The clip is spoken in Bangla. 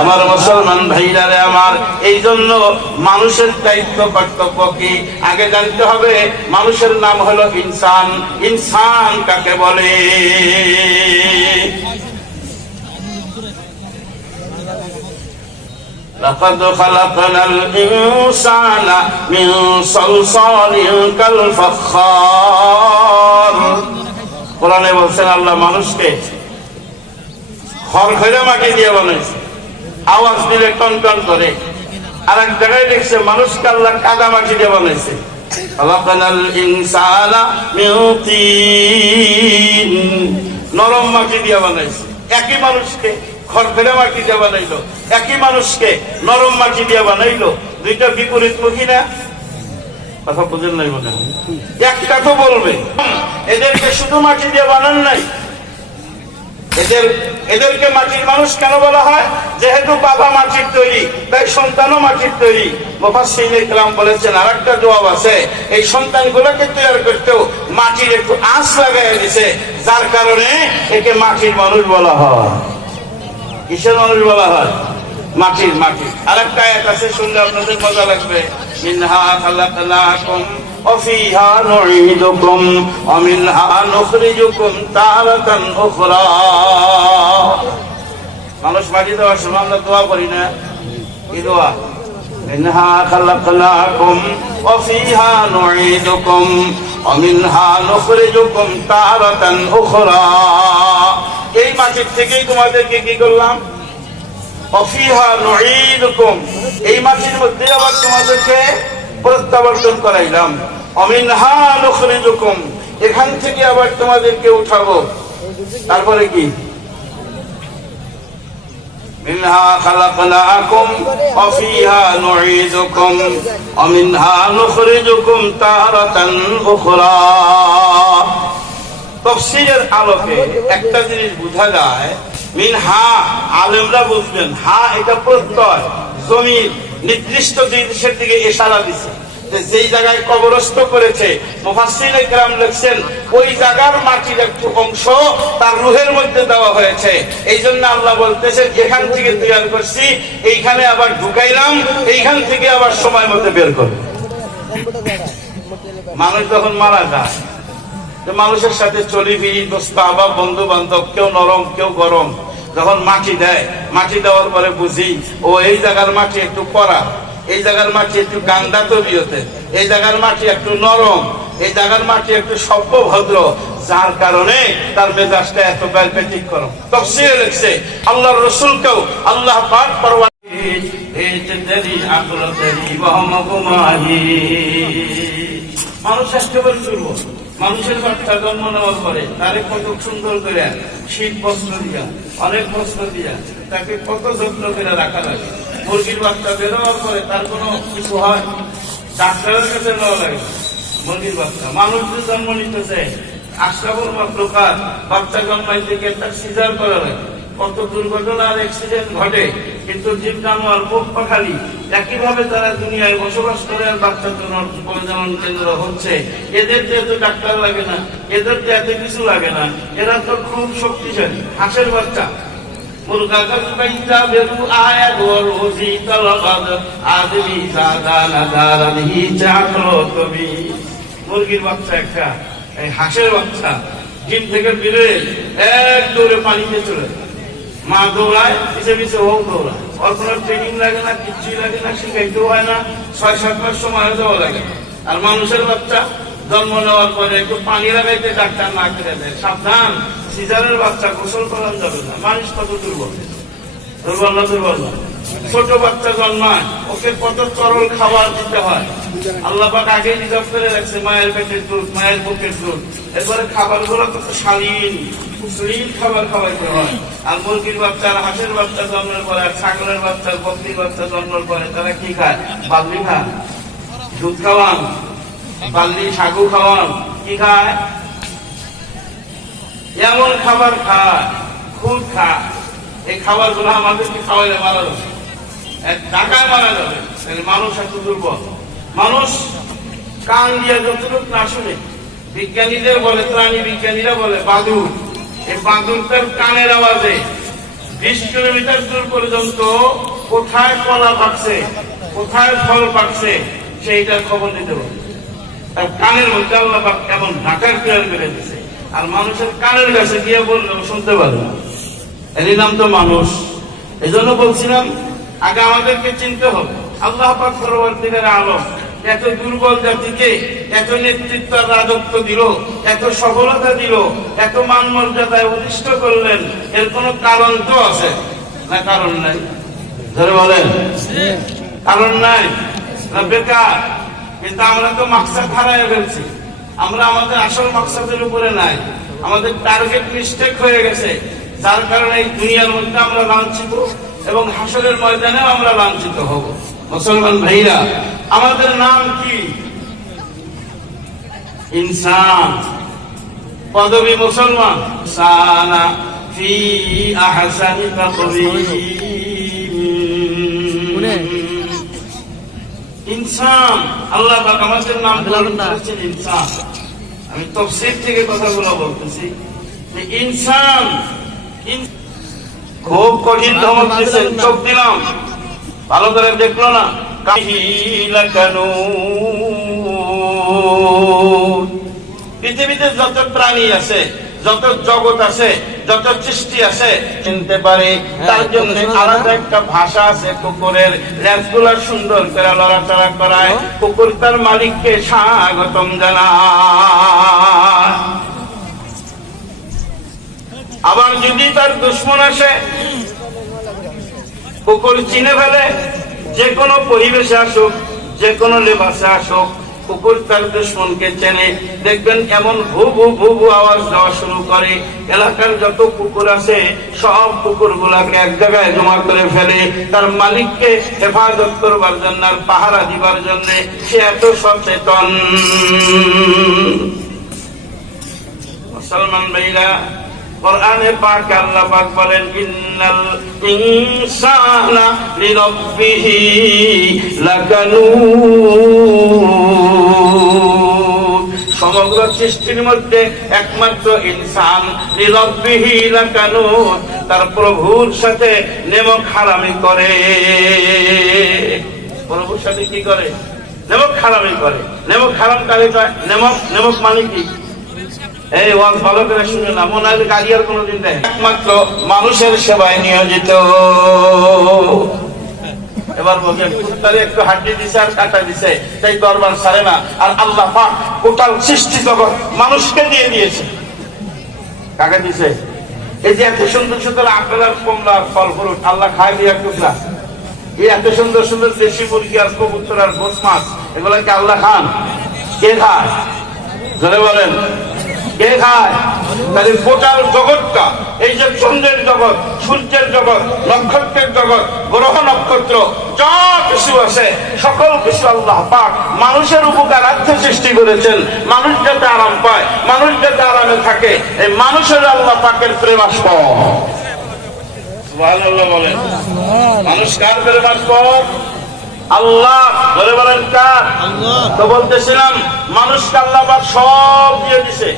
আমার মুসলমান ভাইরারে আমার এই জন্য মানুষের দায়িত্ব কর্তব্য কি আগে জানতে হবে মানুষের নাম হলো ইনসান ইনসান কাকে বলে لقد خلقنا الإنسان من صلصال كالفخار কোরআনে বলছেন আল্লাহ মানুষকে খড়খড়ে মাটি দিয়ে বানাইছে আওয়াজ দিলে টন টন করে আর এক জায়গায় লিখছে, মানুষকে আল্লাহ কাদা মাটি দিয়ে বানাইছে। নরম মাটি দিয়ে বানাইছে। একই মানুষকে খড়খড়ে মাটি দিয়ে বানাইলো। একই মানুষকে নরম মাটি দিয়ে বানাইলো। দুইটা বিপরীত মুখী না? কথা বুঝেন নাই মনে একটা তো বলবে, এদেরকে শুধু মাটি দিয়ে বানান নাই এদের, এদেরকে মাটির মানুষ কেন বলা হয়? যেহেতু বাবা মাটির তৈরি, তাই সন্তানও মাটির তৈরি। মুফাসসির ইকরাম বলেছেন আর একটা জবাব আছে। এই সন্তানগুলোকে তৈরি করতেও মাটির একটু আঁচ লাগাই দিছে। যার কারণে একে মাটির মানুষ বলা হয়। কিসের মানুষ বলা হয়? মাটির মাটি আরেকটা আয়াত আছে, শুনলে আপনাদের মজা লাগবে। মিনহা খালাকনাকুম وفيها نعيدكم ومنها نخرجكم تارة أخرى মানুষ মাটি দেওয়ার সময় আমরা দোয়া করি না কি দোয়া منها خلقناكم وفيها نعيدكم ومنها نخرجكم تارة أخرى এই মাটির থেকেই তোমাদেরকে কি করলাম অফিহা নুঈদুকুম এই মাটির মধ্যে আবার তোমাদেরকে প্রত্যাবর্তন করাইলাম। অমিন নখরিজুকুম। এখান থেকে আবার তোমাদেরকে উঠাবো। তারপরে কি? তফসিরের আলোকে একটা জিনিস বোঝা যায়, মিনহা, আলেমরা বুঝবেন, হা এটা প্রত্যয় জমির নির্দিষ্ট জিনিসের দিকে ইশারা দিছে। যেই জায়গায় কবরস্থ করেছে লিখছেন, ওই জায়গার মাটির একটু অংশ তার রুহের মধ্যে দেওয়া হয়েছে। এই জন্য আল্লাহ বলতেছেন, এখান থেকে তৈরি করছি, এইখানে আবার ঢুকাইলাম, এইখান থেকে আবার সময় মতো বের করবে। মানুষ যখন মারা যায় মানুষের সাথে চলি দোস্ত আবার বন্ধু বান্ধব কেউ নরম, কেউ গরম, যখন মাটি দেয় মাটি দেওয়ার পরে বুঝি, ও এই জায়গার মাটি একটু কড়া, এই জায়গার মাটি একটু গান্দা তবিয়তে, এই জায়গার মাটি একটু নরম, এই জায়গার মাটি একটু সভ্য ভদ্র, যার কারণে তার মেজাজটা এত ব্যতিক্রম তফসিরে লিখছে, আল্লাহর রসুলকেও আল্লাহ পাক পরওয়া মানুষের বাচ্চা জন্ম নেওয়ার পরে তারে কত সুন্দর করে, শীত বস্ত্র দিয়া, অনেক বস্ত্র দিয়া তাকে কত যত্ন করে রাখা লাগে? মুরগির বাচ্চা বেরোয়ার পরে তার কোনো কিছু হয়? ডাক্তারের কাছে নেওয়া লাগে। মুরগির বাচ্চা। মানুষ যে জন্ম নিতেছে আশরাফুল মাত্রকার বাচ্চা জন্মাইতে গিয়ে তার সিজার করা লাগে। কত দুর্ঘটনা আর অ্যাক্সিডেন্ট ঘটে, কিন্তু জীব জানোয়ার মুখ পাখালি। একইভাবে তারা দুনিয়ায় বসবাস করে আর বাচ্চা প্রজনন কেন্দ্র হচ্ছে। এদের তো এত ডাক্তার লাগে না, এদের তো এত কিছু লাগে না। এরা তো খুব শক্তিশালী। হাঁসের বাচ্চা। মুরগির বাচ্চা একটা হাঁসের বাচ্চা। ডিম থেকে বেরোয় এক দৌড়ে পানিতে চলে মা দৌড়ায় পিছে পিছে ও দৌড়ায়। ট্রেনিং লাগে না লাগে না হয় না। দেওয়া লাগে। আর মানুষের বাচ্চা জন্ম নেওয়ার পরে একটু পানি লাগাইতে ডাক্তার না করে দেয়। সাবধান। সিজারের বাচ্চা গোসল করানো যাবে না। মানুষ কত দুর্বল? দুর্বল না দুর্বল ছোট বাচ্চা জন্মায়, ওকে কত তরল খাবার দিতে হয়। আল্লাহ পাক আগে রিজার্ভ করে রাখছে, মায়ের পেটের দুধ, মায়ের বুকের দুধ। এরপরে খাবারগুলো কত শালীন সুশীল খাবার খাওয়াইতে হয়। আর মুরগির বাচ্চা হাঁসের বাচ্চা জন্মের পরে, আর ছাগলের বাচ্চা বকরির বাচ্চা জন্মের পরে, তারা কি খায়? বাল্লি খায়। দুধ খাওয়ান, বাল্লি, সাগু খাওয়ান, কি খায়? এমন খাবার খায় খুব খায় এই খাবারগুলো আমাদেরকে খাওয়াইলে মারা যাবে টাকায় মারা যাবে মানুষ এত দুর্বল। মানুষ কান দিয়ে যতটুকু না শুনে, বিজ্ঞানীদের বলে, প্রাণী বিজ্ঞানীরা বলে বাদুর এই বাদুরটার কানের আওয়াজে। বিশ কিলোমিটার দূর পর্যন্ত কোথায় কলা পাকছে, কোথায় ফল পাকছে, সেইটার খবর নিতে পারে আর কানের মধ্যে আল্লাহ পাক এমন ঢাকার তৈরি করে দিছে আর মানুষের কানের কাছে গিয়ে বললেও শুনতে পারে না। এরই নাম তো মানুষ। এই জন্য বলছিলাম, আগে আমাদেরকে চিনতে হবে। আল্লাহ পাক পরবর্তীকার আলম, এত দুর্বল জাতিকে, এত নেতৃত্ব রাজত্ব দিল, এত সফলতা দিল, এত মান মর্যাদায় অধিষ্ঠ করলেন, এর কোনো কারণ তো আছে? না কারণ নাই। ধরে বলেন। কারণ নাই। না বেকার। কিন্তু আমরা তো মাকসাদ হারাই ফেলছি। আমরা আমাদের আসল মাকসাদের উপরে নাই। আমাদের টার্গেট মিস্টেক হয়ে গেছে। যার কারণে এই দুনিয়ার মধ্যে আমরা লাঞ্ছিত এবং হাসরের ময়দানেও আমরা লাঞ্ছিত হব। মুসলমান ভাইরা, আমাদের নাম কি? ইনসান। পদবী মুসলমান। সানা ফি আহসানি তাকবীর। ইনসান। আল্লাহ পাক আমাদের নাম করেছেন ইনসান। আমি তফসির থেকে কথাগুলো বলতেছি। যে ইনসান খুব কঠিন ধমক চোখ দিলাম। ভালো করে দেখল না। পৃথিবীতে যত প্রাণী আছে যত জগৎ আছে যত সৃষ্টি আছে চিনতে পারে। তার জন্য আলাদা একটা ভাষা আছে কুকুরের ল্যাসগুলা সুন্দর করে লড়াচড়া করায়। কুকুর তার মালিককে স্বাগতম জানায়। আবার যদি তার দুশ্মন আসে কুকুর চিনে ফেলে যে কোনো পরিবেশে আসুক যে কোনো লেবাসে আসুক কুকুর দুশ্মনকে চেনে। দেখবেন এমন ভু ভু ভু ভু আওয়াজ দেওয়া শুরু করে। এলাকার যত কুকুর আছে, সব এক জায়গায় জমা করে ফেলে। তার মালিককে হেফাজত করবার জন্য আর পাহারা দিবার জন্য সে এত সচেতন। মুসলমান ভাইরা, কোরআনে পাক আল্লাহ পাক বলেন, ইন্নাল ইনসানা সৃষ্টির মধ্যে একমাত্র ইনসান তার প্রভুর সাথে নেমক হারামি করে। প্রভুর সাথে কি করে? নেমক হারামি করে। নেমক হারাম নেমক নেমক মানে কি? এই ওয়াজ ভালো করে শুনে না মনে হয় গাড়ি আর কোনোদিন দেয় একমাত্র মানুষের সেবায় নিয়োজিত। এবার বলছেন, কুত্তারে একটু হাড্ডি দিছে আর কাটা দিছে, তাই দরবার ছাড়ে না। আর আল্লাহ পাক টোটাল সৃষ্টি জগৎ মানুষকে দিয়ে দিয়েছে। কাকে দিছে? এই যে এত সুন্দর সুন্দর আপেল আর কমলা ফল ফ্রুট আল্লাহ খায় দিয়ে টুকরা এই এত সুন্দর সুন্দর দেশি মুরগি আর কবুতর আর গোস মাছ, এগুলা কি আল্লাহ খান? কে খায়? ধরে বলেন। কে খায়? তাহলে গোটাল জগৎটা এই যে চন্দ্রের জগৎ সূর্যের জগৎ নক্ষত্রের জগৎ গ্রহ নক্ষত্র যা কিছু আছে সকল কিছু আল্লাহ পাক মানুষের উপকারার্থে সৃষ্টি করেছেন। মানুষ যাতে আরাম পায় মানুষ যাতে আরামে থাকে এই মানুষের আল্লাহ পাকের সুবহানাল্লাহ বলেন। মানুষ কার প্রেমাস্প আল্লাহ ধরে বলেন কার? তো বলতেছিলাম মানুষকে আল্লাহ পাক সব দিয়ে দিছে।